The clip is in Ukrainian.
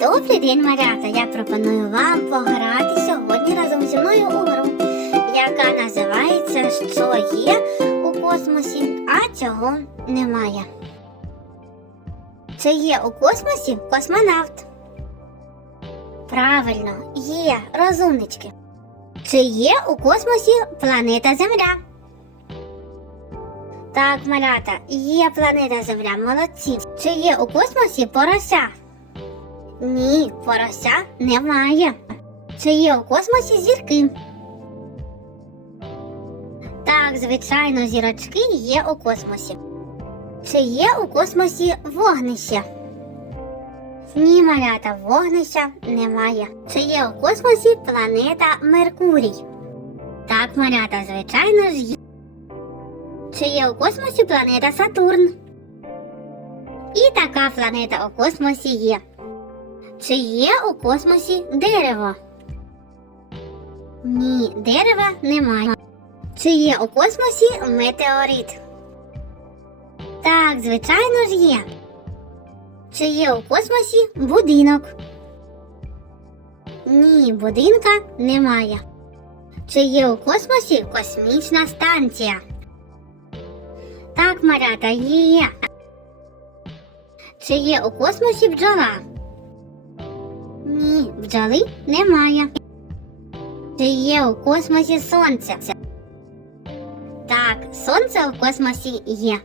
Добрий день, малята! Я пропоную вам пограти сьогодні разом зі мною у гру, яка називається Що є у космосі, а цього немає. Чи є у космосі космонавт? Правильно, є розумнички. Чи є у космосі планета Земля? Так, малята, є планета Земля, молодці. Чи є у космосі порося? Ні, порося немає. Чи є у космосі зірки? Так, звичайно, зірочки є у космосі. Чи є у космосі вогнище? Ні, малята, вогнища немає. Чи є у космосі планета Меркурій? Так, малята, звичайно ж є. Чи є у космосі планета Сатурн? І така планета у космосі є. Чи є у космосі дерево? Ні, дерева немає. Чи є у космосі метеорит? Так, звичайно ж є. Чи є у космосі будинок? Ні, будинка немає. Чи є у космосі космічна станція? Так, малята, є. Чи є у космосі бджола? Ні, бджоли немає. Чи є у космосі сонце? Так, сонце у космосі є.